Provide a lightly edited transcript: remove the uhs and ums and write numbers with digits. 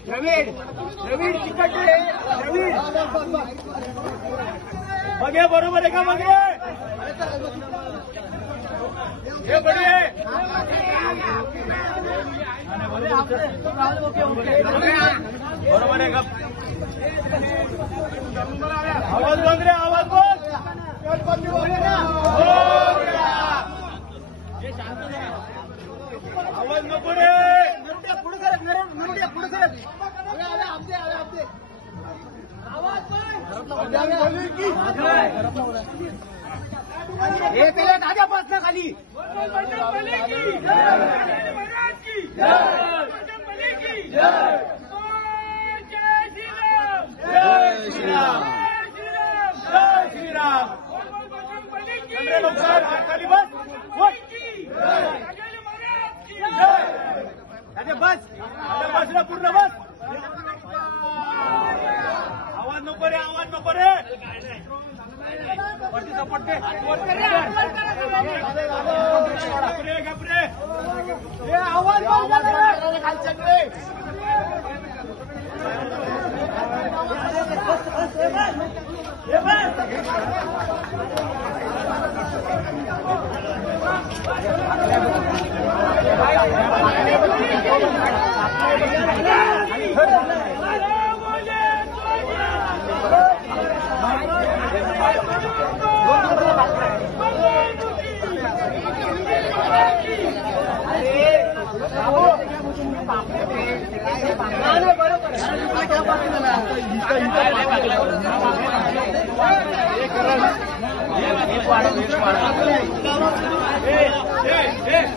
द्रविड तिकट द्रविड बघे बरोबर आहे का बघे हे बडी आहे बरोबर आहे का आवाज बंद रे आवाज बंद आवाज नको रे पुढे सरक पुढे सरक हे त्याला दादापासून खाली खाली बस बस बसला पूर्ण बस आवाज नको रे वरती सपोर्ट घाबरे आवाज बरोबर